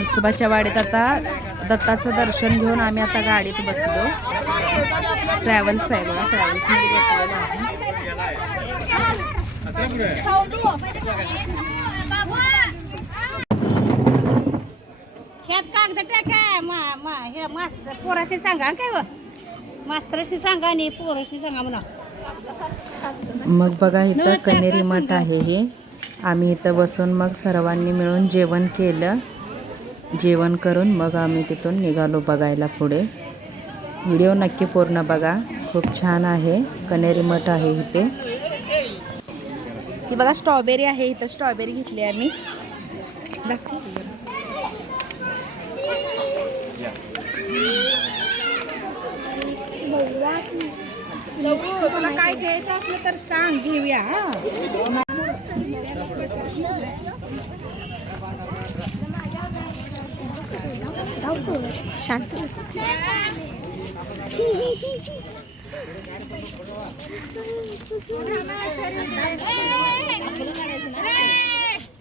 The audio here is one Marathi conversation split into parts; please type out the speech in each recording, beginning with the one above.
नरसोबाच्या वाडीत आता दत्ताचं दर्शन घेऊन आम्ही आता गाडीत बसलो. ट्रॅव्हल्स आहे बघा, ट्रॅव्हल्समध्ये बसलेलो आहे. कागद टाका पोराशी सांगा काय व मास्तराशी सांगा आणि पोराशी सांगा म्हणा. मग बघा इथं कनेरी मठ आहे हे. आम्ही इथं बसून मग सर्वांनी मिळून जेवण केलं. जेवण करून मग आम्ही तिथून निघालो बघायला पुढे. व्हिडिओ नक्की पूर्ण बघा, खूप छान आहे. कनेरी मठ आहे इथे. ही बघा स्ट्रॉबेरी आहे इथं, स्ट्रॉबेरी घेतली आम्ही. तुला काय घ्यायचं असलं तर सांग, घेऊया. शांत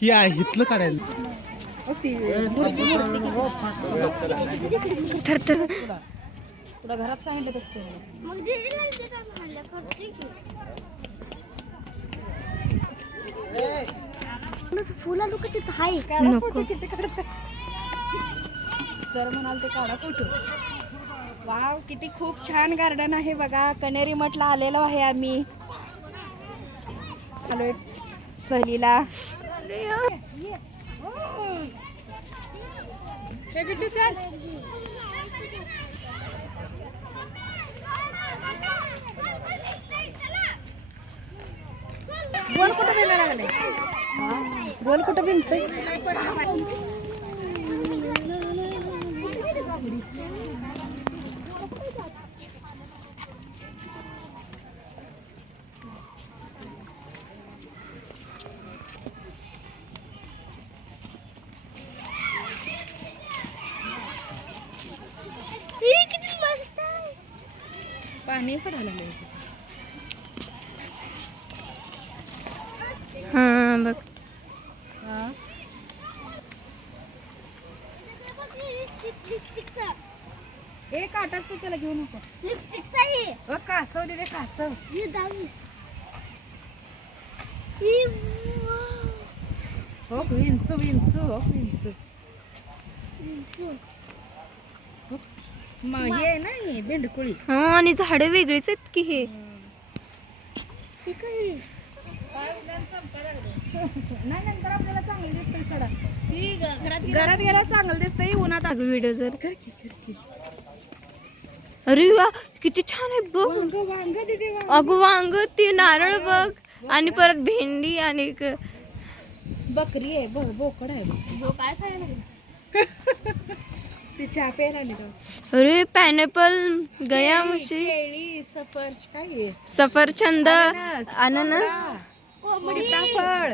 ही आहे इथलं काढायला. तुला घरात सांगितलं तसं फुला लोक तिथं आहे. सर म्हणाल ते काढा फोटो. वाव, किती खूप छान गार्डन आहे बघा. कनेरी मठला आलेलो आहे आम्ही. आलोय सहलीला. गोल कुठं भिंगायला लागले? गोल कुठं भिंगतोय? पाणी पडायला लागलं. हा बघ. एक काटाच ते त्याला घेऊ नको. कासव दे, कासव. हो विंचू विंचू, हो विंचू. हे नाही भेंडकुळी. हा, आणि झाडे वेगळीच आहेत की हे. नाही, नंतर आपल्याला चांगलं दिसतंय सोडा. घरात गेला चांगलं दिसतंय. उन्हात व्हिडिओ जर अरे वा, किती छान आहे बघ. वांग दिदी, अगं वांग, ते नारळ बघ, आणि परत भेंडी आणि बकरी आहे बघ, बोकड आहे बघ. काय खायला ती चहा प्यायला आली बघ. अरे पायनॅपल, गया म्हशी, केळी, सफरच काय आहे? सफरचंद, अननस, सीताफळ.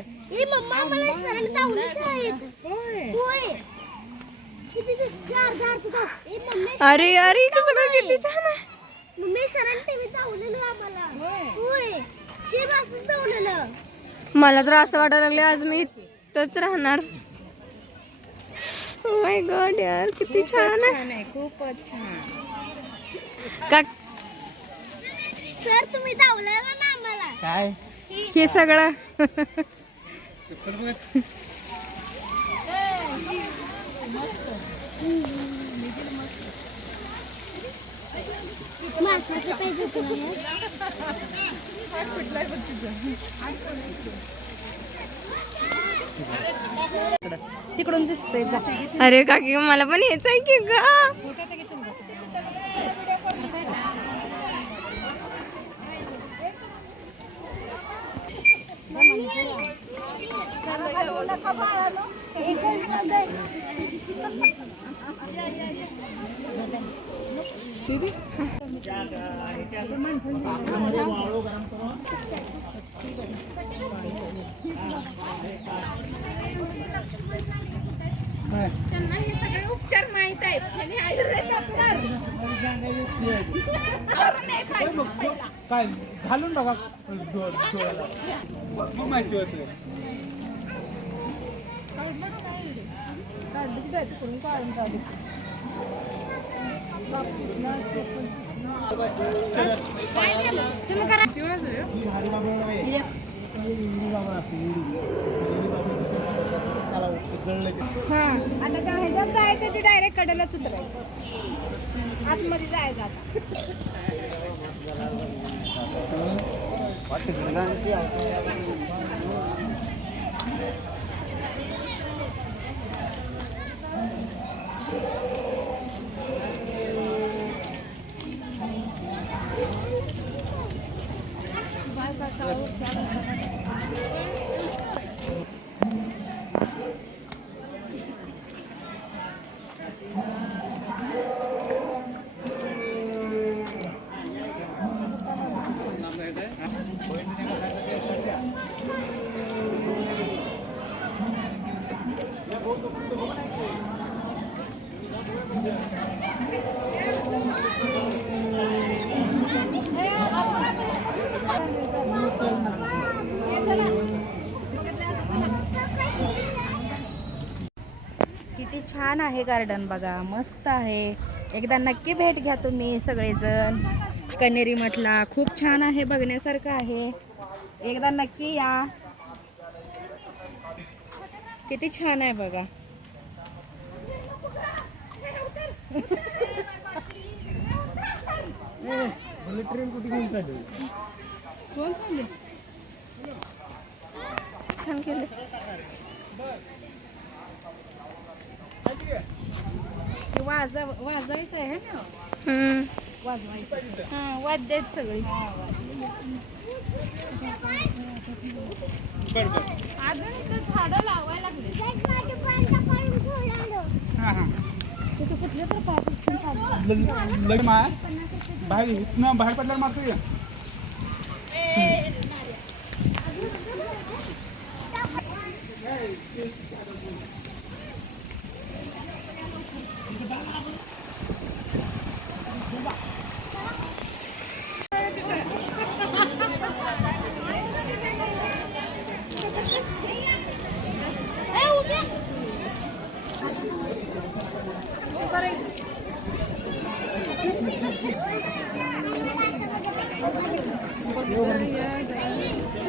अरे अरे सगळं किती छान आहे. मला तर असं वाटायला लागले आज मी इथंच राहणार. ओ माय गॉड यार, किती छान आहे. खूपच छान. का सर तुम्ही धावलेला ना आम्हाला काय हे सगळं मासाचं पाहिजे होतं तिकडून दिसतंय. अरे काकी मला पण हेच आहे की ग. त्यांना हे सगळे उपचार माहित आहेत. त्यांनी आयुर्वेद काय घालून बघा डोळ्याला मग माहिती होते. तुम्ही करा. हा आता काय ह्याच्यात जायचं ते डायरेक्ट कडेलाच उतरायचं आतमध्ये जायचं आता. किती छान आहे गार्डन बघा, मस्त आहे. एकदा नक्की भेट घ्या तुम्ही सगळेजण. कनेरी मठला खूप छान आहे, बघण्यासारखं आहे. एकदा नक्की या. किती छान आहे बघा. कोण चालले छान केलं. वाजवायचं आहे ना, वाजवायचं. हा वाद्य आहेत सगळी. अजून इथं झाडं लावायला लागले. तिथे कुठले तर लग्न बाहेर इथनं बाहेर पडल्यावर मारतो या.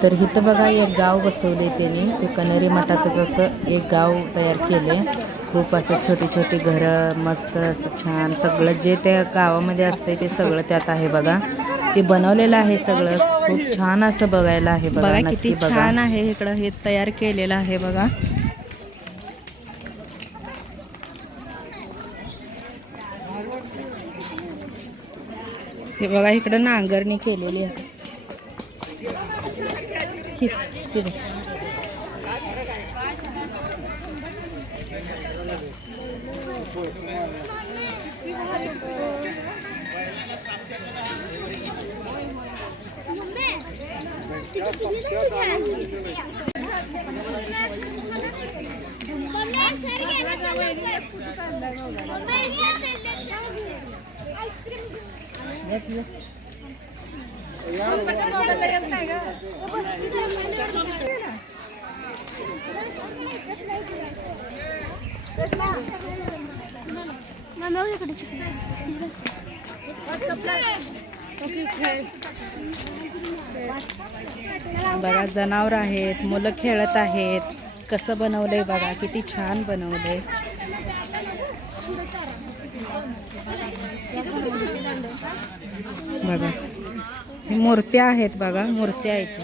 तर इथं बघा एक गाव बसवले त्यांनी. ते कनेरी मठातच असं एक गाव तयार केले. खूप असं छोटी छोटी घरं, मस्त असं छान सगळं जे त्या गावामध्ये असते ते सगळं त्यात आहे बघा. ते बनवलेलं आहे सगळं. खूप छान असं बघायला आहे बघा. किती छान आहे इकडं हे तयार केलेलं आहे बघा. हे बघा इकडं नांगरणी केलेली आहे. बघा जनावर आहेत, मुलं खेळत आहेत. कसं बनवलंय बघा, किती छान बनवलंय. बघा मूर्त्या आहेत बघा, मूर्त्या आहेत.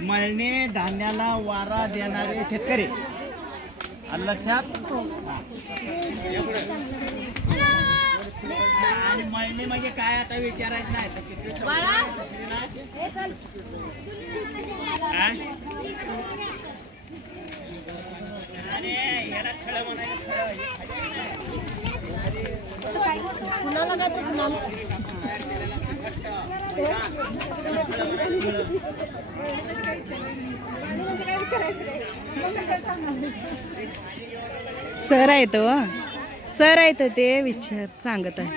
मळणे धान्याला वारा देणारे शेतकरी लक्षात. आणि मळणे म्हणजे काय आता विचारायचं नाही. सर आहे तो, सर आहे तो, ते विचार सांगत आहे.